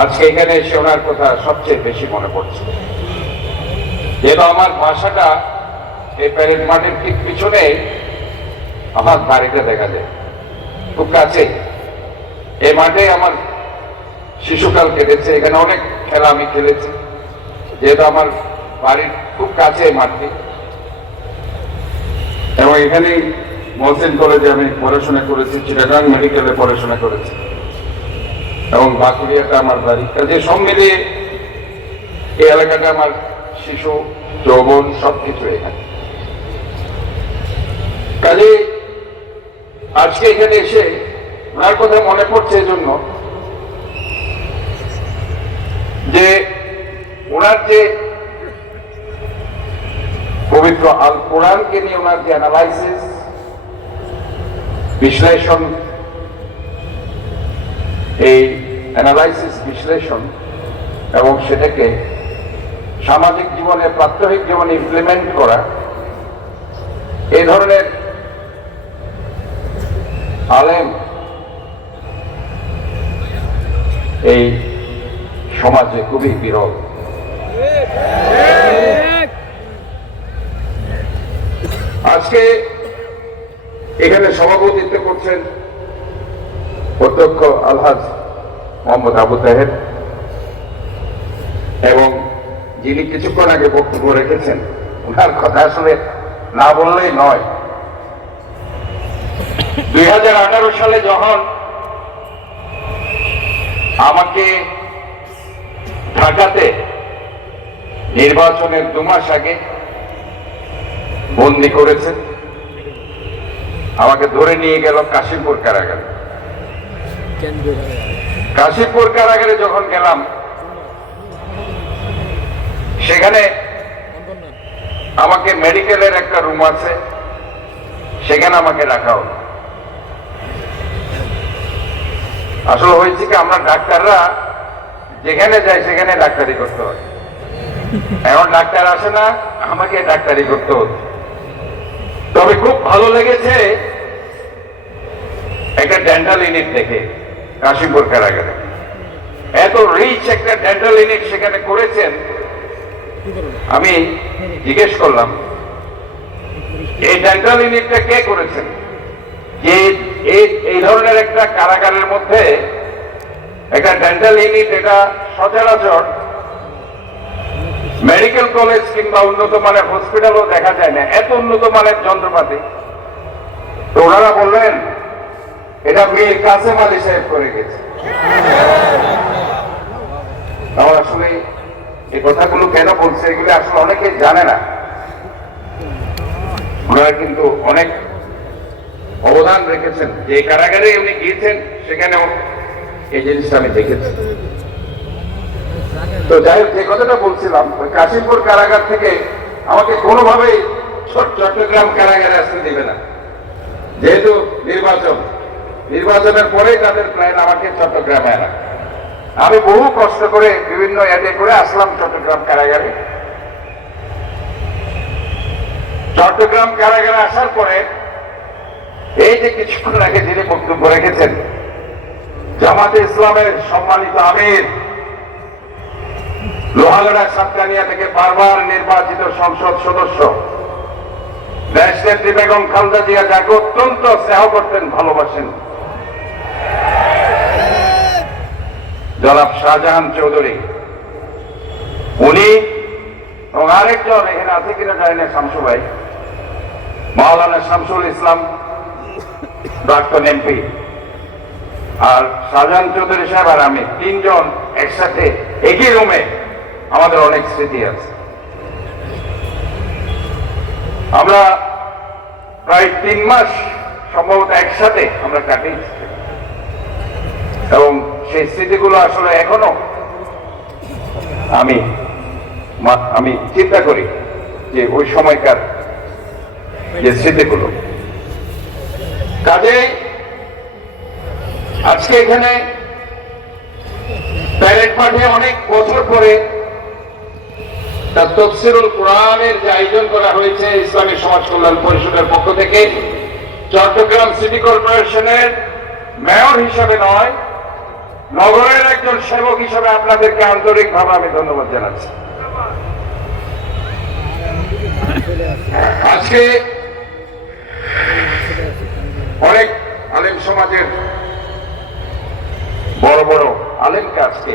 আজকে এখানে এসে ওনার কথা সবচেয়ে বেশি মনে পড়ছে। যেহেতু আমার বাসাটা এই প্যারেড মাঠের ঠিক পিছনে আমার বাড়িটা দেখা যায়, খুব কাছে। এই মাঠে আমার শিশুকাল কেটেছে, এখানে অনেক খেলা আমি খেলেছি। যেহেতু আমার বাড়ির খুব কাছে এই মাঠটি, এবং এখানেই মহসিন কলেজে আমি পড়াশোনা করেছি, চিটাগাং মেডিকেলে পড়াশোনা করেছি, এবং বাঁকুড়িয়াতে আমার বাড়ি। কাজে সব মিলিয়ে এই এলাকাটা আমার শিশু যৌবন সবকিছু এখানে। কাজে আজকে এখানে এসে ওনার কথা মনে পড়ছে এজন্য যে ওনার যে পবিত্র আল কোরআনকে নিয়ে ওনার যে অ্যানালাইসিস, বিশ্লেষণ, এই অ্যানালাইসিস বিশ্লেষণ এবং সেটাকে সামাজিক জীবনে, প্রাত্যহিক জীবনে ইমপ্লিমেন্ট করা, এই ধরনের আলেম এই সমাজে খুবই বিরল। আজকে এখানে সভাপতিত্ব করছেন অধ্যক্ষ আলহাজ মোহাম্মদ আবু তাহের, এবং যিনি কিছুক্ষণ আগে বক্তব্য রেখেছেন, ওনার কথা আসলে না বললেই নয়। 2018 সালে যখন আমাকে ঢাকাতে নির্বাচনের 2 মাস আগে বন্দি করেছেন, আমাকে ধরে নিয়ে গেল কাশিমপুর কারাগারে। কাশিমপুর কারাগারে যখন গেলাম, সেখানে আমাকে মেডিকেলের একটা রুম আছে, সেখানে আমাকে রাখা হলো। আসলে হয়েছে কি, আমরা ডাক্তাররা যেখানে যাই সেখানে ডাক্তারি করতে হয়। এখন ডাক্তার আসে না, আমাকে ডাক্তারি করতে হতো। তবে খুব ভালো লেগেছে একটা ডেন্টাল ইউনিট দেখে কাশিমপুর কারাগারে। এত রিচ একটা ডেন্টাল ইউনিট সেখানে করেছেন। আমি জিজ্ঞেস করলাম, এই ডেন্টাল ইউনিটটা কে করেছেন? যে এই ধরনের একটা কারাগারের মধ্যে একটা ডেন্টাল ইউনিট, এটা সচরাচর মেডিকেল কলেজ কিংবা উন্নত মানের হসপিটালও দেখা যায় না, এত উন্নত মানের যন্ত্রপাতি। তো ওনারা বললেন এটা মীর কাসেম আলী সাহেব করে গেছে। আমার আসলে এই কথাগুলো কেন বলছে, এগুলো আসলে অনেকে জানে না। ওনারা কিন্তু অনেক অবদান রেখেছেন। যে কারাগারে উনি গিয়েছেন সেখানেও এই জিনিসটা আমি দেখেছি। তো যাই হোক, যে কথাটা বলছিলাম, ওই কাশিমপুর কারাগার থেকে আমাকে কোনোভাবেই চট্টগ্রাম কারাগারে আসতে দেবে না, যেহেতু নির্বাচনের পরেই তাদের প্ল্যান আমাকে চট্টগ্রামে আনা। আমি বহু কষ্ট করে বিভিন্ন অ্যাডে করে আসলাম চট্টগ্রাম কারাগারে। চট্টগ্রাম কারাগারে আসার পরে এই যে কিছুক্ষণ আগে যিনি বক্তব্য রেখেছেন, জামাতে ইসলামের সম্মানিত আমির, লোহাগড়া সাতকানিয়া থেকে বারবার নির্বাচিত সংসদ সদস্য, দেশনেত্রী বেগম খালেদা জিয়া, যাকে অত্যন্ত স্নেহ করতেন, ভালোবাসেন, জনাব শাহজাহান চৌধুরী, উনি এবং আরেকজন এখানে আছে কিনা জানি না, শামসু ভাই, মাওলানা শামসুল ইসলাম, প্রাক্তন এমপি, আর শাহজাহান চৌধুরী সাহেব আর আমি, 3 জন একসাথে একই রুমে। আমাদের অনেক স্মৃতি আছে। আমরা প্রায় 3 মাস সম্ভবত একসাথে আমরা কাটিয়েছি, এবং সেই স্মৃতিগুলো আসলে এখনো আমি চিন্তা করি যে ওই সময়কার যে স্মৃতিগুলো। কাজে আজকে এখানে প্যারেড মাঠে অনেক বছর পরে তাফসীরুল কোরআনের যে আয়োজন করা হয়েছে ইসলামী সমাজ কল্যাণ পরিষদের পক্ষ থেকে, চট্টগ্রাম সিটি কর্পোরেশনের মেয়র হিসাবে নয়, নগরের একজন সেবক হিসেবে আপনাদেরকে আন্তরিকভাবে আমি ধন্যবাদ জানাচ্ছি। আজকে অনেক আলেম সমাজের বড় বড় আলেমকে আজকে